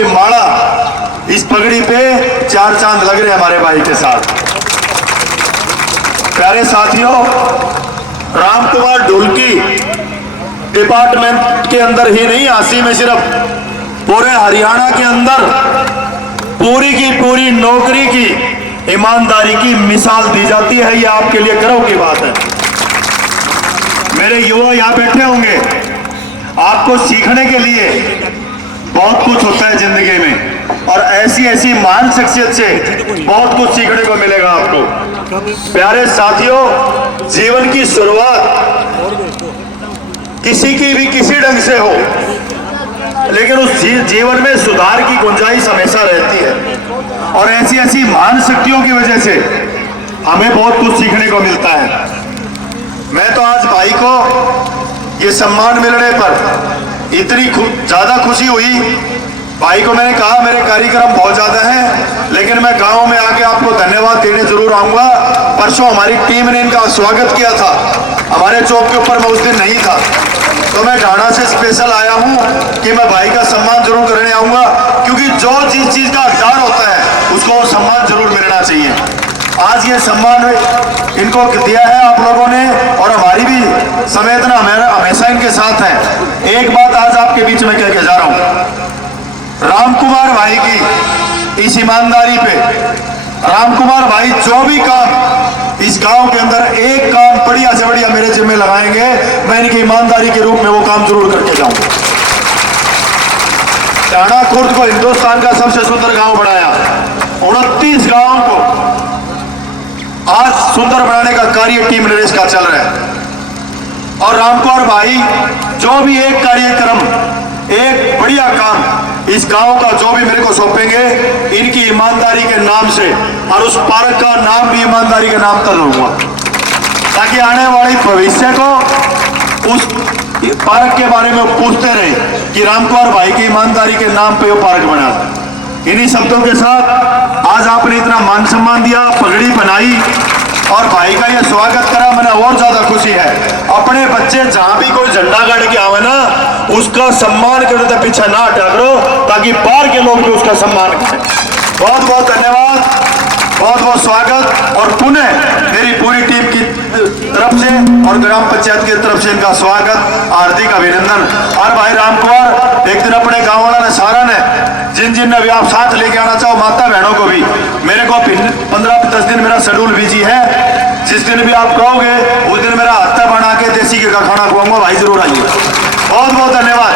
की माला, इस पगड़ी पे 4 चांद लग रहे हैं हमारे भाई के साथ। प्यारे साथियों, रामकुमार ढुलकी डिपार्टमेंट के अंदर ही नहीं, हांसी में सिर्फ पूरे हरियाणा के अंदर पूरी की पूरी नौकरी की ईमानदारी की मिसाल दी जाती है। ये आपके लिए गर्व की बात है। मेरे युवा यहाँ बैठे होंगे, आपको सीखने के लिए बहुत कुछ होता है जिंदगी में, और ऐसी ऐसी महान शख्सियत से बहुत कुछ सीखने को मिलेगा आपको। प्यारे साथियों, जीवन की शुरुआत किसी की भी किसी ढंग से हो, लेकिन उस जीवन में सुधार की गुंजाइश हमेशा रहती है, और ऐसी ऐसी महान शक्तियों की वजह से हमें बहुत कुछ सीखने को मिलता है। मैं तो आज भाई को ये सम्मान मिलने पर इतनी ज्यादा खुशी हुई। भाई को मैंने कहा मेरे कार्यक्रम बहुत ज्यादा हैं, लेकिन मैं गांव में आके आपको धन्यवाद देने जरूर आऊंगा। परसों हमारी टीम ने इनका स्वागत किया था, हमारे चौक के ऊपर मैं उस दिन नहीं था, तो मैं ढाणा से स्पेशल आया हूं कि मैं भाई का सम्मान जरूर करने आऊंगा, क्योंकि जो जिस चीज का हकदार होता है उसको वो सम्मान जरूर मिलना चाहिए। आज ये सम्मान इनको दिया है आप लोगों ने, और हमारी भी संवेदना हमेशा इनके साथ है। एक बात आज आपके बीच में कह के जा रहा हूं, रामकुमार भाई की इस ईमानदारी पे, रामकुमार भाई जो भी काम इस गांव के अंदर एक काम बढ़िया से बढ़िया मेरे जिम्मे लगाएंगे, मैं इनकी ईमानदारी के रूप में वो काम जरूर करके जाऊंगा। टाणा खुर्द को हिंदुस्तान का सबसे सुंदर गांव बनाया, 29 गांवों को आज सुंदर बनाने का कार्य टीम नरेश का चल रहा है। और रामकुमार भाई जो भी एक कार्यक्रम, एक बढ़िया काम इस गांव का जो भी मेरे को सौंपेंगे, इनकी ईमानदारी के नाम से, और उस पार्क का नाम भी ईमानदारी के नाम पर दूंगा, ताकि आने वाले भविष्य को उस पार्क के बारे में पूछते रहे कि रामकुमार भाई की ईमानदारी के नाम पे वो पार्क बना। इन्हीं शब्दों के साथ आज आपने इतना मान सम्मान दिया, पगड़ी बनाई और भाई का ये स्वागत करा, मैंने और ज्यादा खुशी है। अपने बच्चे जहां भी कोई झंडा गाड़ के आवे ना, उसका सम्मान करने से पीछे ना हटा करो, ताकि बाहर के लोग भी उसका सम्मान करें। बहुत बहुत धन्यवाद, बहुत बहुत स्वागत, और पुनः मेरी पूरी टीम की तरफ से और ग्राम पंचायत की तरफ से इनका स्वागत, हार्दिक अभिनंदन। और भाई रामकुमार, एक दिन अपने गाँव वाला ने सारा ने जिन जिन ने भी आप साथ लेके आना चाहो, माता बहनों को भी, मेरे को 15-10 दिन मेरा शेड्यूल बिजी है, जिस दिन भी आप कहोगे उस दिन मेरा हत्था बना के देसी घी का खाना खुआऊंगा, भाई जरूर आइए। बहुत बहुत धन्यवाद।